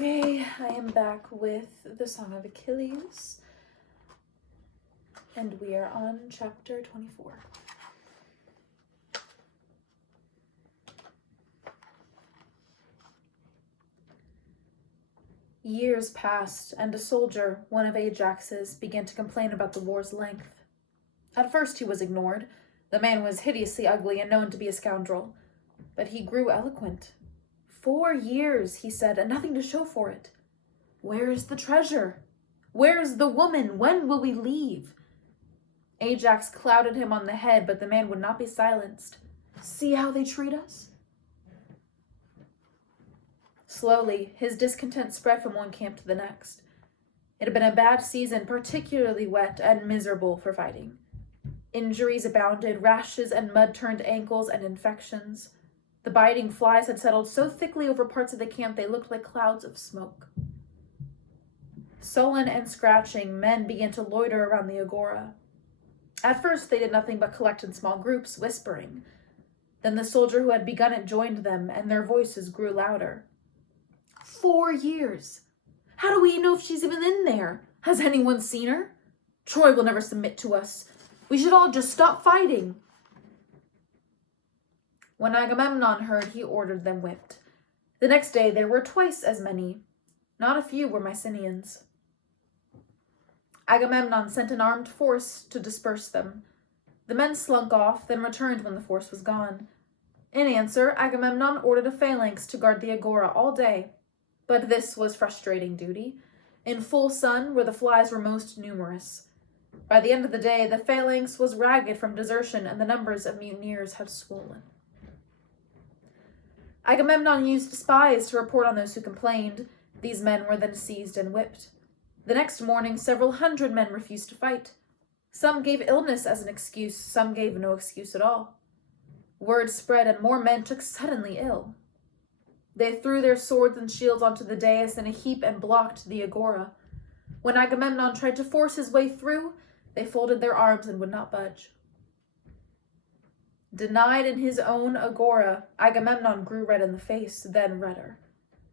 Okay, I am back with the Song of Achilles, and we are on chapter 24. Years passed, and a soldier, one of Ajax's, began to complain about the war's length. At first he was ignored. The man was hideously ugly and known to be a scoundrel, but he grew eloquent. 4 years, he said, and nothing to show for it. Where is the treasure? Where is the woman? When will we leave? Ajax clouted him on the head, but the man would not be silenced. See how they treat us? Slowly, his discontent spread from one camp to the next. It had been a bad season, particularly wet and miserable for fighting. Injuries abounded, rashes and mud-turned ankles and infections. The biting flies had settled so thickly over parts of the camp they looked like clouds of smoke. Sullen and scratching, men began to loiter around the agora. At first they did nothing but collect in small groups, whispering. Then the soldier who had begun it joined them, and their voices grew louder. 4 years! How do we know if she's even in there? Has anyone seen her? Troy will never submit to us. We should all just stop fighting. When Agamemnon heard, he ordered them whipped. The next day there were twice as many. Not a few were Mycenaeans. Agamemnon sent an armed force to disperse them. The men slunk off, then returned when the force was gone. In answer, Agamemnon ordered a phalanx to guard the agora all day. But this was frustrating duty. In full sun, where the flies were most numerous. By the end of the day, the phalanx was ragged from desertion, and the numbers of mutineers had swollen. Agamemnon used spies to report on those who complained. These men were then seized and whipped. The next morning, several hundred men refused to fight. Some gave illness as an excuse, some gave no excuse at all. Word spread, and more men took suddenly ill. They threw their swords and shields onto the dais in a heap and blocked the agora. When Agamemnon tried to force his way through, they folded their arms and would not budge. Denied in his own agora, Agamemnon grew red in the face, then redder.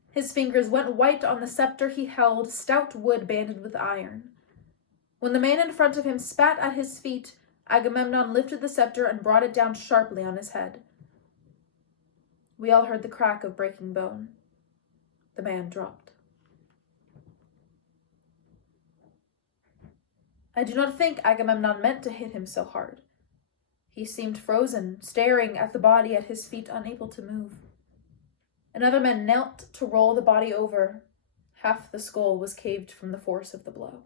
His fingers went white on the scepter he held, stout wood banded with iron. When the man in front of him spat at his feet, Agamemnon lifted the scepter and brought it down sharply on his head. We all heard the crack of breaking bone. The man dropped. I do not think Agamemnon meant to hit him so hard. He seemed frozen, staring at the body at his feet, unable to move. Another man knelt to roll the body over. Half the skull was caved from the force of the blow.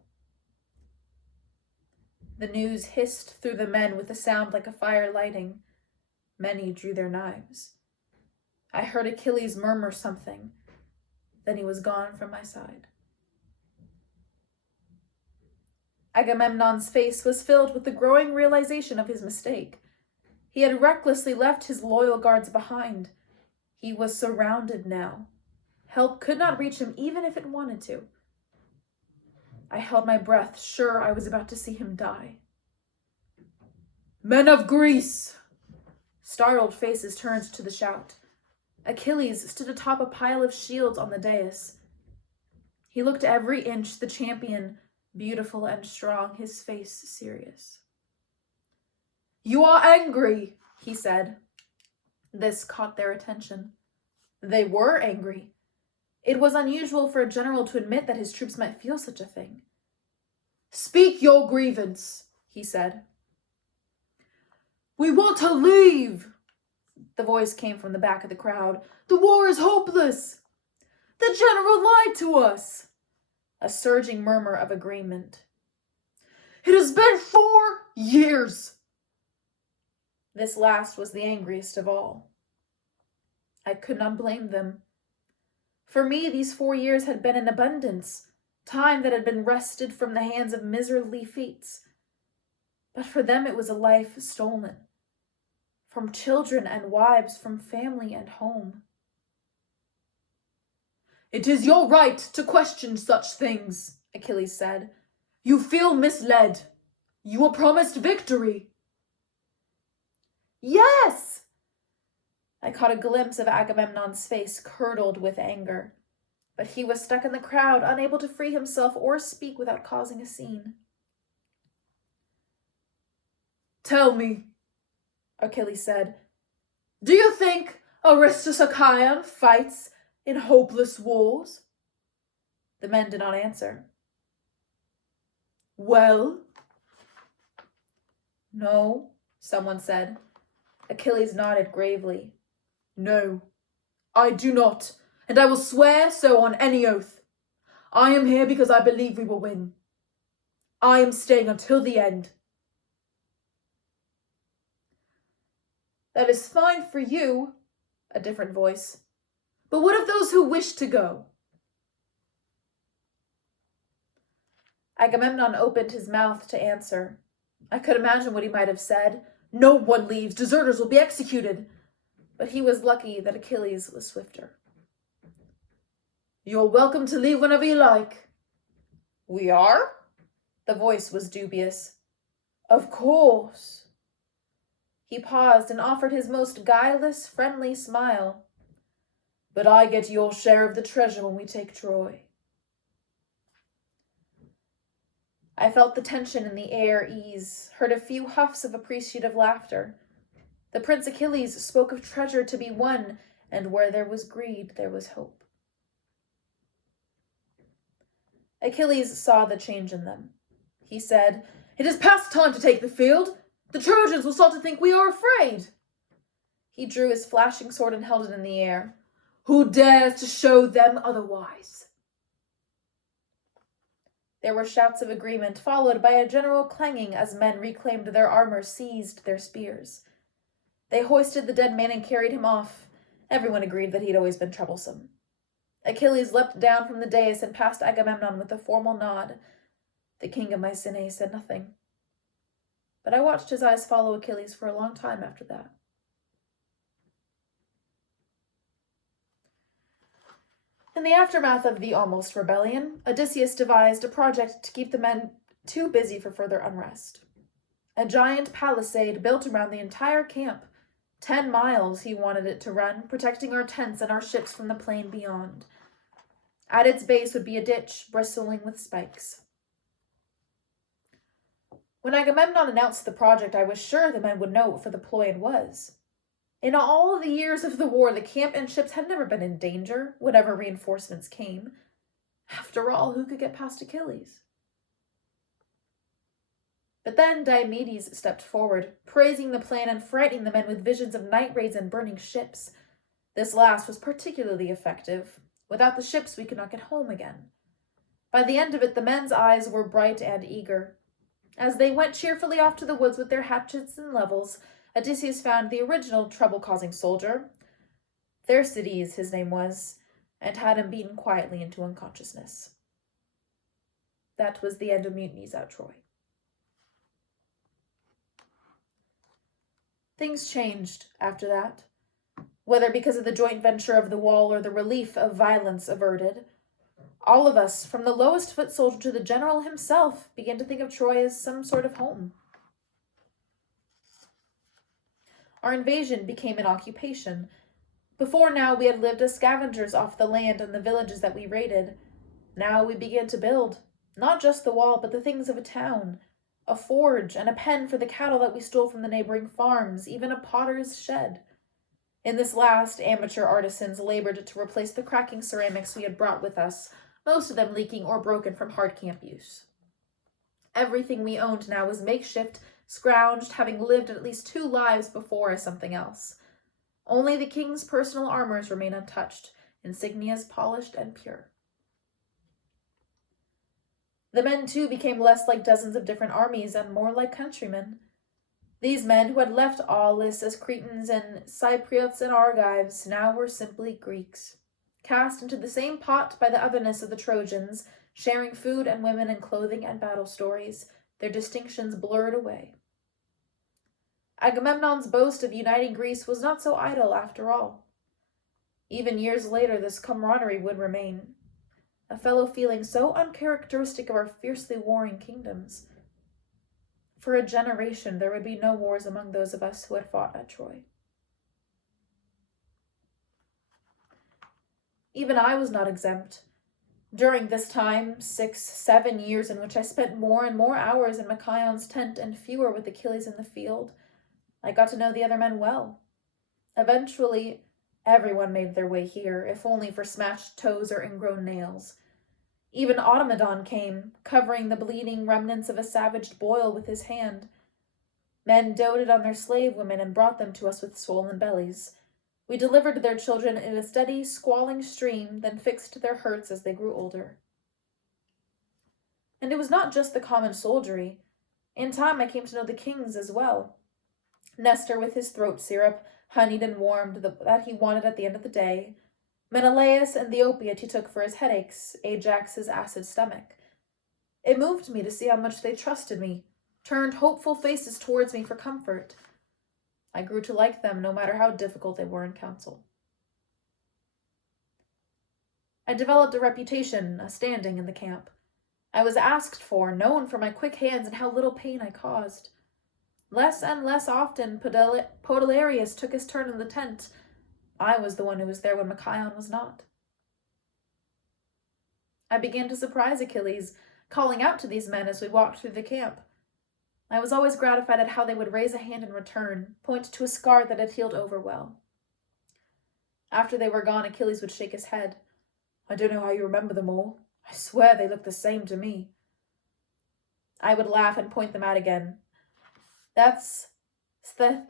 The news hissed through the men with a sound like a fire lighting. Many drew their knives. I heard Achilles murmur something. Then he was gone from my side. Agamemnon's face was filled with the growing realization of his mistake. He had recklessly left his loyal guards behind. He was surrounded now. Help could not reach him even if it wanted to. I held my breath, sure I was about to see him die. Men of Greece! Startled faces turned to the shout. Achilles stood atop a pile of shields on the dais. He looked every inch the champion, beautiful and strong, his face serious. You are angry, he said. This caught their attention. They were angry. It was unusual for a general to admit that his troops might feel such a thing. Speak your grievance, he said. We want to leave. The voice came from the back of the crowd. The war is hopeless. The general lied to us. A surging murmur of agreement. It has been 4 years. This last was the angriest of all. I could not blame them. For me, these 4 years had been in abundance, time that had been wrested from the hands of miserly feats. But for them it was a life stolen, from children and wives, from family and home. It is your right to question such things, Achilles said. You feel misled. You were promised victory. Yes! I caught a glimpse of Agamemnon's face curdled with anger, but he was stuck in the crowd, unable to free himself or speak without causing a scene. "Tell me," Achilles said, "do you think Aristus Achaeon fights in hopeless wars?" The men did not answer. "Well?" "No," someone said. Achilles nodded gravely. "No, I do not, and I will swear so on any oath. I am here because I believe we will win. I am staying until the end." "That is fine for you," a different voice. "But what of those who wish to go?" Agamemnon opened his mouth to answer. I could imagine what he might have said. "No one leaves. Deserters will be executed." But he was lucky that Achilles was swifter. "You're welcome to leave whenever you like." "We are?" The voice was dubious. "Of course." He paused and offered his most guileless, friendly smile. "But I get your share of the treasure when we take Troy." I felt the tension in the air ease, heard a few huffs of appreciative laughter. The Prince Achilles spoke of treasure to be won, and where there was greed, there was hope. Achilles saw the change in them. He said, "It is past time to take the field. The Trojans will start to think we are afraid." He drew his flashing sword and held it in the air. "Who dares to show them otherwise?" There were shouts of agreement, followed by a general clanging as men reclaimed their armor, seized their spears. They hoisted the dead man and carried him off. Everyone agreed that he had always been troublesome. Achilles leapt down from the dais and passed Agamemnon with a formal nod. The king of Mycenae said nothing, but I watched his eyes follow Achilles for a long time after that. In the aftermath of the almost rebellion, Odysseus devised a project to keep the men too busy for further unrest. A giant palisade built around the entire camp. 10 miles he wanted it to run, protecting our tents and our ships from the plain beyond. At its base would be a ditch bristling with spikes. When Agamemnon announced the project, I was sure the men would know what for the ploy it was. In all the years of the war, the camp and ships had never been in danger, whatever reinforcements came. After all, who could get past Achilles? But then Diomedes stepped forward, praising the plan and frightening the men with visions of night raids and burning ships. This last was particularly effective. Without the ships, we could not get home again. By the end of it, the men's eyes were bright and eager. As they went cheerfully off to the woods with their hatchets and levels, Odysseus found the original trouble-causing soldier, Thersites his name was, and had him beaten quietly into unconsciousness. That was the end of mutinies at Troy. Things changed after that. Whether because of the joint venture of the wall or the relief of violence averted, all of us, from the lowest foot soldier to the general himself, began to think of Troy as some sort of home. Our invasion became an occupation. Before now, we had lived as scavengers off the land and the villages that we raided. Now we began to build, not just the wall, but the things of a town, a forge and a pen for the cattle that we stole from the neighboring farms, even a potter's shed. In this last, amateur artisans labored to replace the cracking ceramics we had brought with us, most of them leaking or broken from hard camp use. Everything we owned now was makeshift, scrounged, having lived at least 2 lives before as something else. Only the king's personal armors remain untouched, insignias polished and pure. The men, too, became less like dozens of different armies and more like countrymen. These men, who had left Aulis as Cretans and Cypriots and Argives, now were simply Greeks, cast into the same pot by the otherness of the Trojans, sharing food and women and clothing and battle stories, their distinctions blurred away. Agamemnon's boast of uniting Greece was not so idle after all. Even years later, this camaraderie would remain, a fellow feeling so uncharacteristic of our fiercely warring kingdoms. For a generation, there would be no wars among those of us who had fought at Troy. Even I was not exempt. During this time, 6, 7 years in which I spent more and more hours in Micaiah's tent and fewer with Achilles in the field, I got to know the other men well. Eventually, everyone made their way here, if only for smashed toes or ingrown nails. Even Automedon came, covering the bleeding remnants of a savaged boil with his hand. Men doted on their slave women and brought them to us with swollen bellies. We delivered their children in a steady, squalling stream, then fixed their hurts as they grew older. And it was not just the common soldiery. In time I came to know the kings as well. Nestor with his throat syrup, honeyed and warmed, that he wanted at the end of the day. Menelaus and the opiate he took for his headaches, Ajax's acid stomach. It moved me to see how much they trusted me, turned hopeful faces towards me for comfort. I grew to like them no matter how difficult they were in council. I developed a reputation, a standing in the camp. I was asked for, known for my quick hands and how little pain I caused. Less and less often Podalirius took his turn in the tent. I was the one who was there when Machion was not. I began to surprise Achilles, calling out to these men as we walked through the camp. I was always gratified at how they would raise a hand in return, point to a scar that had healed over well. After they were gone, Achilles would shake his head. I don't know how you remember them all. I swear they look the same to me. I would laugh and point them out again. That's Sthenelus,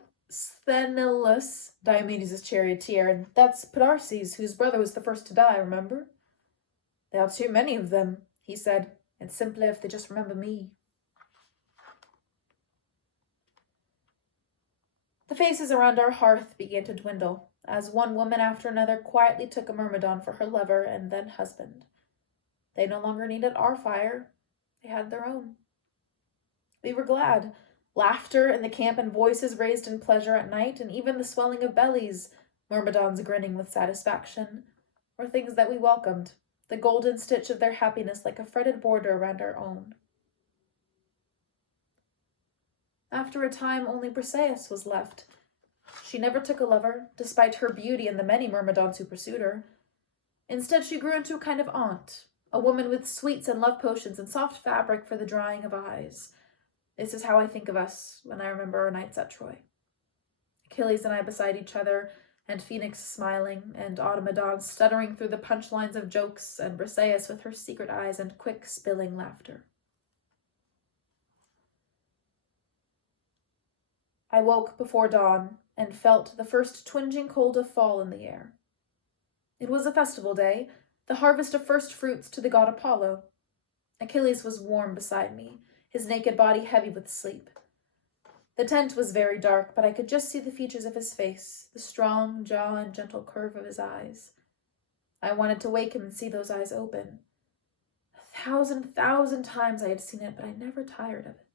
Diomedes' charioteer, and that's Podarces, whose brother was the first to die, remember? There are too many of them, he said, and simply if they just remember me. The faces around our hearth began to dwindle, as one woman after another quietly took a myrmidon for her lover and then husband. They no longer needed our fire. They had their own. We were glad. Laughter in the camp and voices raised in pleasure at night, and even the swelling of bellies, myrmidons grinning with satisfaction, were things that we welcomed, the golden stitch of their happiness like a fretted border around our own. After a time, only Briseis was left. She never took a lover, despite her beauty and the many myrmidons who pursued her. Instead, she grew into a kind of aunt, a woman with sweets and love potions and soft fabric for the drying of eyes. This is how I think of us when I remember our nights at Troy. Achilles and I beside each other, and Phoenix smiling, and Automedon stuttering through the punchlines of jokes, and Briseis with her secret eyes and quick, spilling laughter. I woke before dawn and felt the first twinging cold of fall in the air. It was a festival day, the harvest of first fruits to the god Apollo. Achilles was warm beside me, his naked body heavy with sleep. The tent was very dark, but I could just see the features of his face, the strong jaw and gentle curve of his eyes. I wanted to wake him and see those eyes open. 1,000 times I had seen it, but I never tired of it.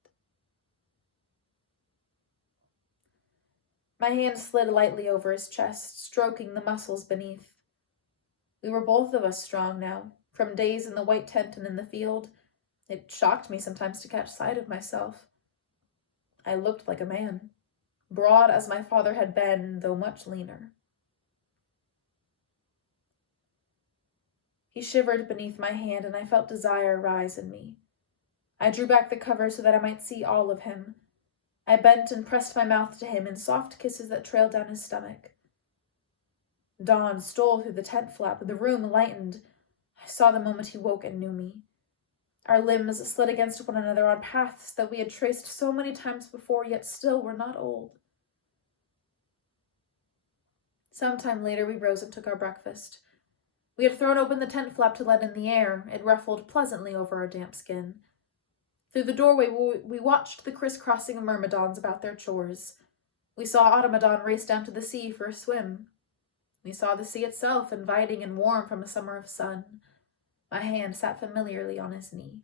My hand slid lightly over his chest, stroking the muscles beneath. We were both of us strong now, from days in the white tent and in the field. It shocked me sometimes to catch sight of myself. I looked like a man, broad as my father had been, though much leaner. He shivered beneath my hand, and I felt desire rise in me. I drew back the cover so that I might see all of him. I bent and pressed my mouth to him in soft kisses that trailed down his stomach. Dawn stole through the tent flap, the room lightened. I saw the moment he woke and knew me. Our limbs slid against one another on paths that we had traced so many times before, yet still were not old. Some time later we rose and took our breakfast. We had thrown open the tent flap to let in the air. It ruffled pleasantly over our damp skin. Through the doorway we watched the crisscrossing of myrmidons about their chores. We saw Automedon race down to the sea for a swim. We saw the sea itself, inviting and warm from a summer of sun. My hand sat familiarly on his knee.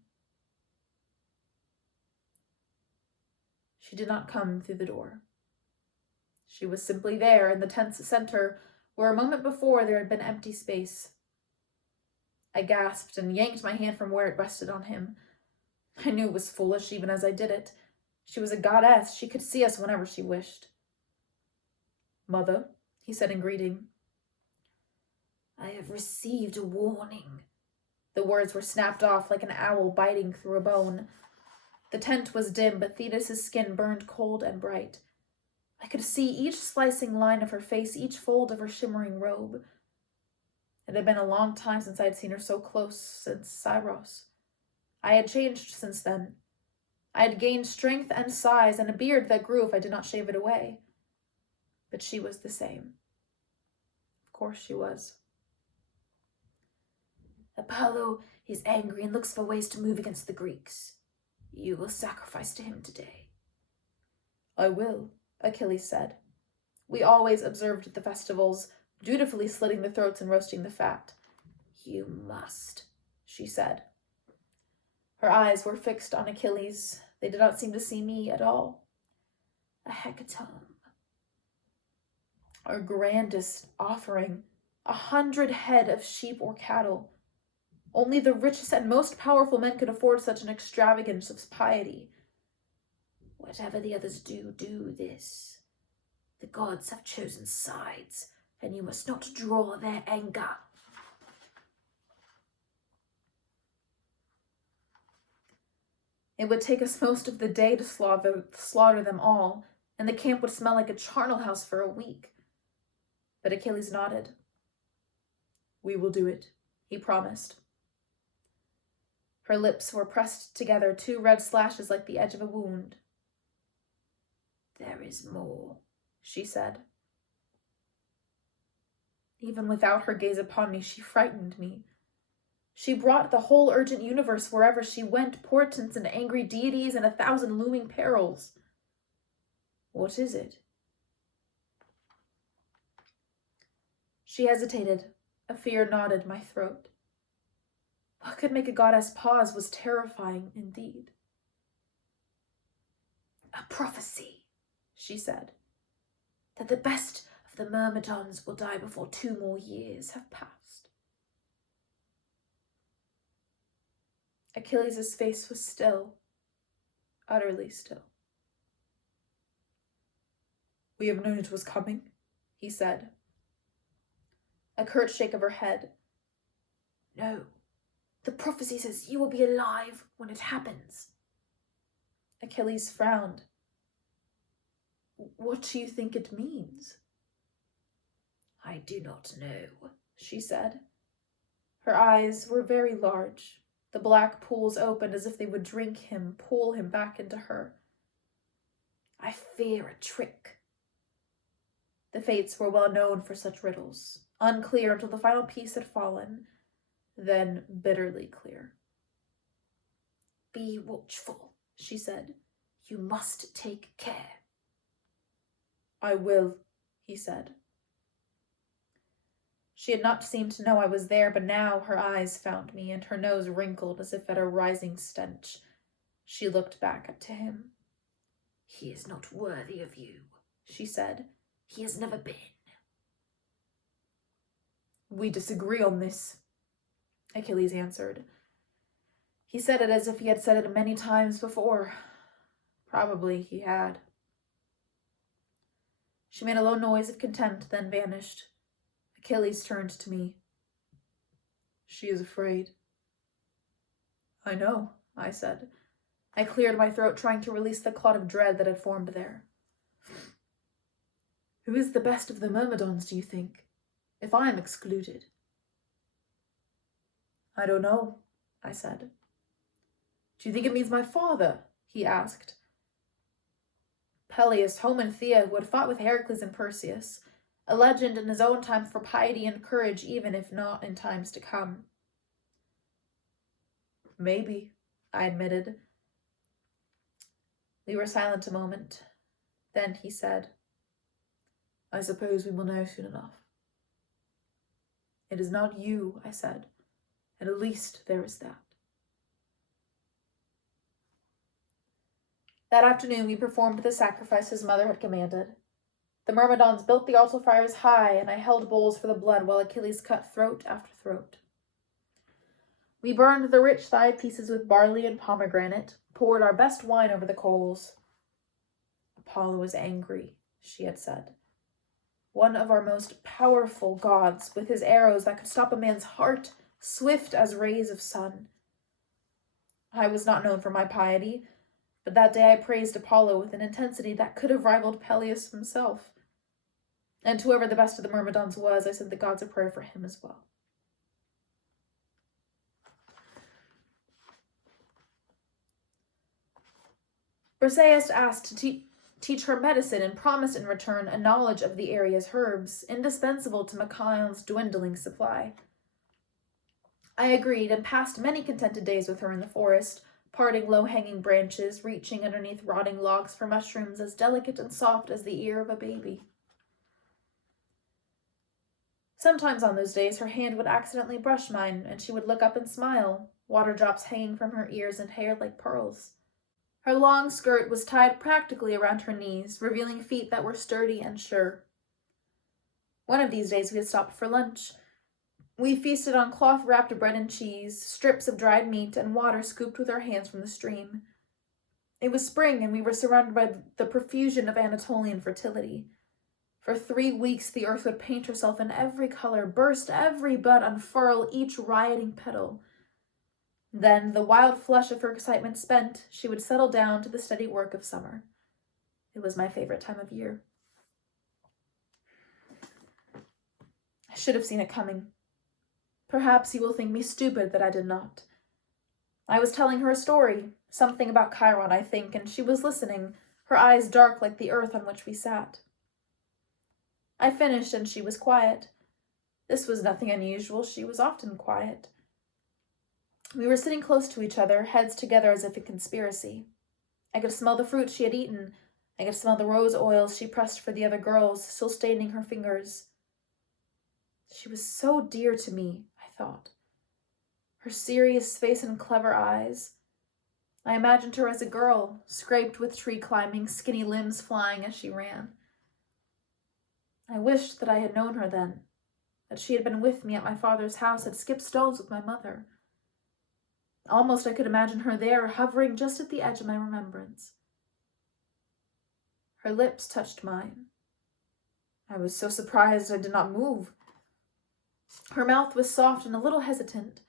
She did not come through the door. She was simply there in the tent's center, where a moment before there had been empty space. I gasped and yanked my hand from where it rested on him. I knew it was foolish even as I did it. She was a goddess. She could see us whenever she wished. "Mother," he said in greeting. "I have received a warning," The words were snapped off like an owl biting through a bone. The tent was dim, but Thetis' skin burned cold and bright. I could see each slicing line of her face, each fold of her shimmering robe. It had been a long time since I had seen her so close, since Syros. I had changed since then. I had gained strength and size, and a beard that grew if I did not shave it away. But she was the same. Of course she was. Apollo is angry and looks for ways to move against the Greeks. You will sacrifice to him today. I will, Achilles said. We always observed the festivals, dutifully slitting the throats and roasting the fat. You must, she said. Her eyes were fixed on Achilles. They did not seem to see me at all. A hecatomb. Our grandest offering, 100 head of sheep or cattle. Only the richest and most powerful men could afford such an extravagance of piety. Whatever the others do, do this. The gods have chosen sides, and you must not draw their anger. It would take us most of the day to slaughter them all, and the camp would smell like a charnel house for a week. But Achilles nodded. We will do it, he promised. Her lips were pressed together, 2 red slashes like the edge of a wound. There is more, she said. Even without her gaze upon me, she frightened me. She brought the whole urgent universe wherever she went, portents and angry deities and 1,000 looming perils. What is it? She hesitated. A fear knotted my throat. What could make a goddess pause was terrifying indeed. A prophecy, she said, that the best of the Myrmidons will die before 2 more years have passed. Achilles' face was still, utterly still. We have known it was coming, he said. A curt shake of her head. No, the prophecy says you will be alive when it happens. Achilles frowned. What do you think it means? I do not know, she said. Her eyes were very large. The black pools opened as if they would drink him, pull him back into her. I fear a trick. The fates were well known for such riddles, unclear until the final piece had fallen, then bitterly clear. Be watchful, she said. You must take care. I will, he said. She had not seemed to know I was there, but now her eyes found me, and her nose wrinkled as if at a rising stench. She looked back to him. He is not worthy of you, she said. He has never been. We disagree on this, Achilles answered. He said it as if he had said it many times before. Probably he had. She made a low noise of contempt, then vanished. Achilles turned to me. She is afraid. I know, I said. I cleared my throat, trying to release the clot of dread that had formed there. Who is the best of the Myrmidons, do you think, if I am excluded? I don't know, I said. Do you think it means my father? He asked. Peleus, home in Thea, who had fought with Heracles and Perseus, a legend in his own time for piety and courage, even if not in times to come. Maybe, I admitted. We were silent a moment. Then he said, I suppose we will know soon enough. It is not you, I said, and at least there is that. That afternoon we performed the sacrifice his mother had commanded. The Myrmidons built the altar fires high, and I held bowls for the blood while Achilles cut throat after throat. We burned the rich thigh pieces with barley and pomegranate, poured our best wine over the coals. Apollo was angry, she had said. One of our most powerful gods, with his arrows that could stop a man's heart, swift as rays of sun. I was not known for my piety, but that day I praised Apollo with an intensity that could have rivaled Peleus himself. And whoever the best of the Myrmidons was, I said the gods a prayer for him as well. Briseis asked to teach her medicine and promised in return a knowledge of the area's herbs, indispensable to Machaon's dwindling supply. I agreed and passed many contented days with her in the forest, parting low-hanging branches, reaching underneath rotting logs for mushrooms as delicate and soft as the ear of a baby. Sometimes on those days her hand would accidentally brush mine, and she would look up and smile, water drops hanging from her ears and hair like pearls. Her long skirt was tied practically around her knees, revealing feet that were sturdy and sure. One of these days we had stopped for lunch. We feasted on cloth-wrapped bread and cheese, strips of dried meat, and water scooped with our hands from the stream. It was spring, and we were surrounded by the profusion of Anatolian fertility. For 3 weeks the earth would paint herself in every color, burst every bud, unfurl each rioting petal. Then, the wild flush of her excitement spent, she would settle down to the steady work of summer. It was my favorite time of year. I should have seen it coming. Perhaps you will think me stupid that I did not. I was telling her a story, something about Chiron, I think, and she was listening, her eyes dark like the earth on which we sat. I finished, and she was quiet. This was nothing unusual. She was often quiet. We were sitting close to each other, heads together as if in conspiracy. I could smell the fruit she had eaten. I could smell the rose oils she pressed for the other girls, still staining her fingers. She was so dear to me, I thought. Her serious face and clever eyes. I imagined her as a girl, scraped with tree climbing, skinny limbs flying as she ran. I wished that I had known her then, that she had been with me at my father's house, had skipped stones with my mother. Almost I could imagine her there, hovering just at the edge of my remembrance. Her lips touched mine. I was so surprised I did not move. Her mouth was soft and a little hesitant.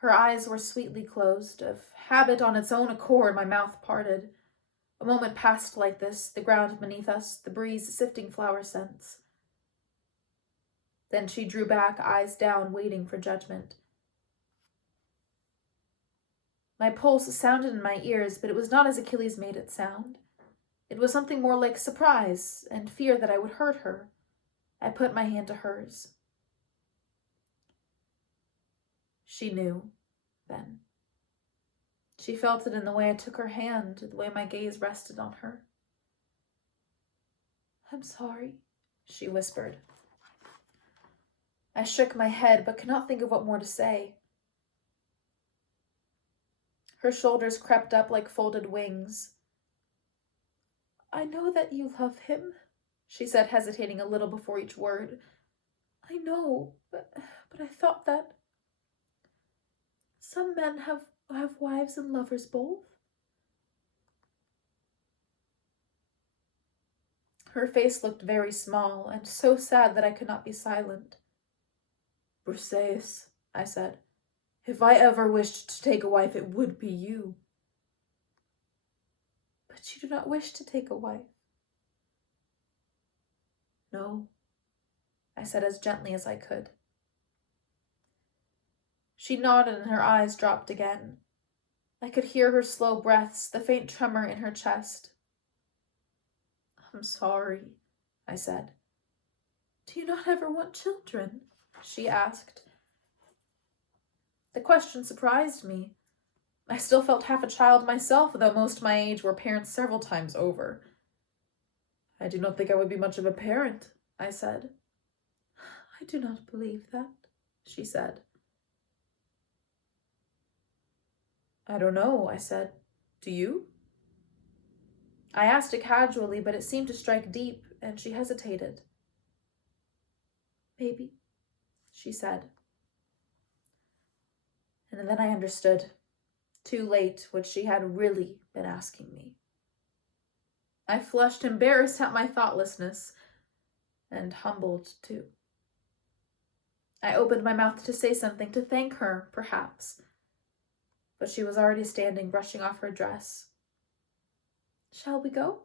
Her eyes were sweetly closed. Of habit, on its own accord, my mouth parted. A moment passed like this, the ground beneath us, the breeze sifting flower scents. Then she drew back, eyes down, waiting for judgment. My pulse sounded in my ears, but it was not as Achilles made it sound. It was something more like surprise and fear that I would hurt her. I put my hand to hers. She knew, then. She felt it in the way I took her hand, the way my gaze rested on her. "I'm sorry," she whispered. I shook my head, but could not think of what more to say. Her shoulders crept up like folded wings. "I know that you love him," she said, hesitating a little before each word. "I know, but I thought that some men have wives and lovers both." Her face looked very small and so sad that I could not be silent. "Briseis," I said, "if I ever wished to take a wife, it would be you." "But you do not wish to take a wife." "No," I said as gently as I could. She nodded and her eyes dropped again. I could hear her slow breaths, the faint tremor in her chest. "I'm sorry," I said. "Do you not ever want children?" she asked. The question surprised me. I still felt half a child myself, though most my age were parents several times over. "I do not think I would be much of a parent," I said. "I do not believe that," she said. "I don't know," I said. "Do you?" I asked it casually, but it seemed to strike deep, and she hesitated. "Maybe," she said. And then I understood, too late, what she had really been asking me. I flushed, embarrassed at my thoughtlessness, and humbled too. I opened my mouth to say something, to thank her, perhaps, but she was already standing, brushing off her dress. Shall we go?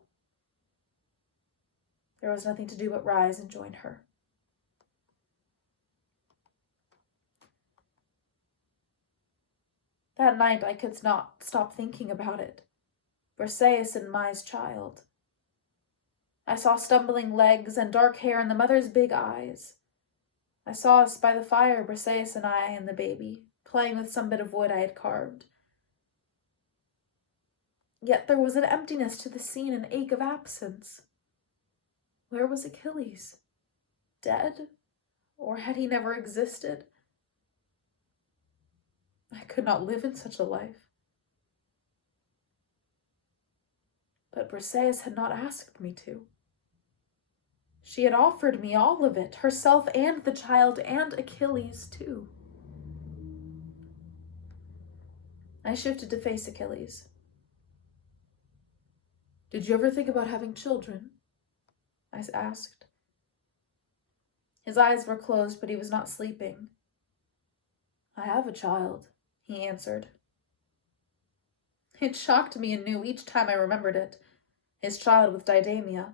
There was nothing to do but rise and join her. That night I could not stop thinking about it. Briseis and Mai's child. I saw stumbling legs and dark hair in the mother's big eyes. I saw us by the fire, Briseis and I and the baby, playing with some bit of wood I had carved. Yet there was an emptiness to the scene, an ache of absence. Where was Achilles? Dead? Or had he never existed? I could not live in such a life. But Briseis had not asked me to. She had offered me all of it, herself and the child and Achilles too. I shifted to face Achilles. Did you ever think about having children? I asked. His eyes were closed, but he was not sleeping. I have a child, he answered. It shocked me anew each time I remembered it. His child with Didamia.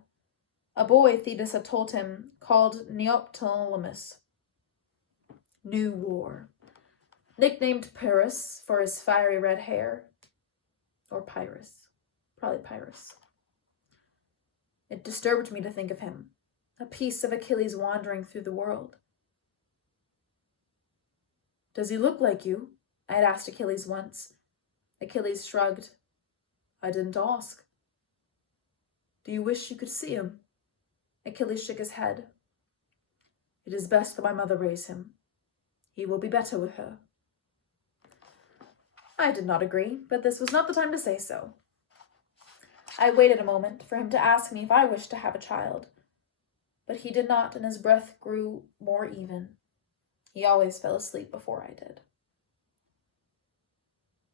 A boy, Thetis had told him, called Neoptolemus. New War. Nicknamed Pyrrhus for his fiery red hair. Or Pyrrhus. Probably Pyrrhus. It disturbed me to think of him, a piece of Achilles wandering through the world. Does he look like you? I had asked Achilles once. Achilles shrugged. I didn't ask. Do you wish you could see him? Achilles shook his head. It is best that my mother raise him. He will be better with her. I did not agree, but this was not the time to say so. I waited a moment for him to ask me if I wished to have a child, but he did not, and his breath grew more even. He always fell asleep before I did.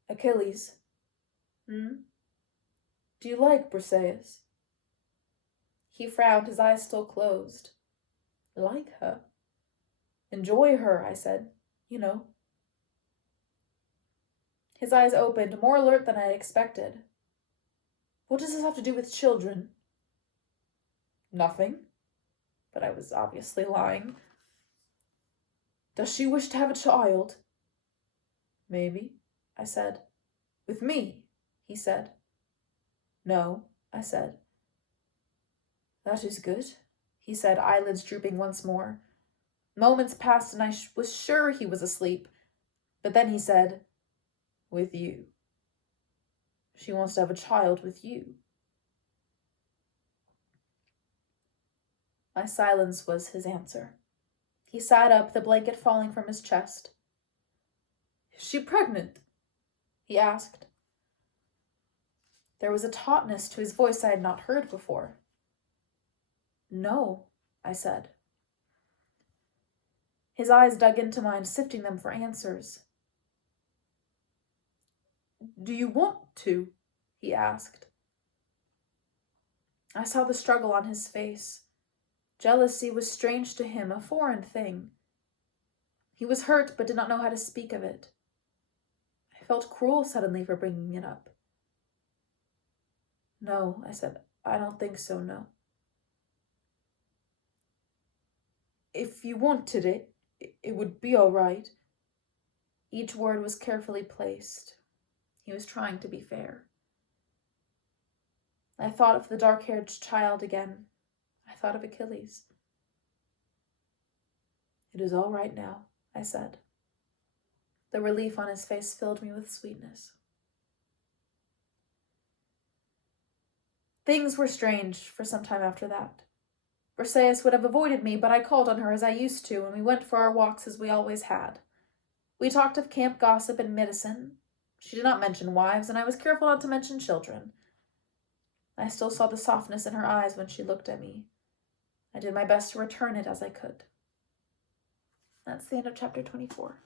Achilles. Do you like Briseis? He frowned, his eyes still closed. Like her? Enjoy her, I said. You know. His eyes opened, more alert than I had expected. What does this have to do with children? Nothing. But I was obviously lying. Does she wish to have a child? Maybe, I said. With me, he said. No, I said. That is good, he said, eyelids drooping once more. Moments passed and I was sure he was asleep. But then he said, with you. She wants to have a child with you. My silence was his answer. He sat up, the blanket falling from his chest. Is she pregnant? He asked. There was a tautness to his voice I had not heard before. No, I said. His eyes dug into mine, sifting them for answers. Do you want to? He asked. I saw the struggle on his face. Jealousy was strange to him, a foreign thing. He was hurt, but did not know how to speak of it. I felt cruel suddenly for bringing it up. No, I said, I don't think so, no. If you wanted it, it would be all right. Each word was carefully placed. He was trying to be fair. I thought of the dark-haired child again. I thought of Achilles. It is all right now, I said. The relief on his face filled me with sweetness. Things were strange for some time after that. Briseis would have avoided me, but I called on her as I used to, and we went for our walks as we always had. We talked of camp gossip and medicine. She did not mention wives, and I was careful not to mention children. I still saw the softness in her eyes when she looked at me. I did my best to return it as I could. That's the end of chapter 24.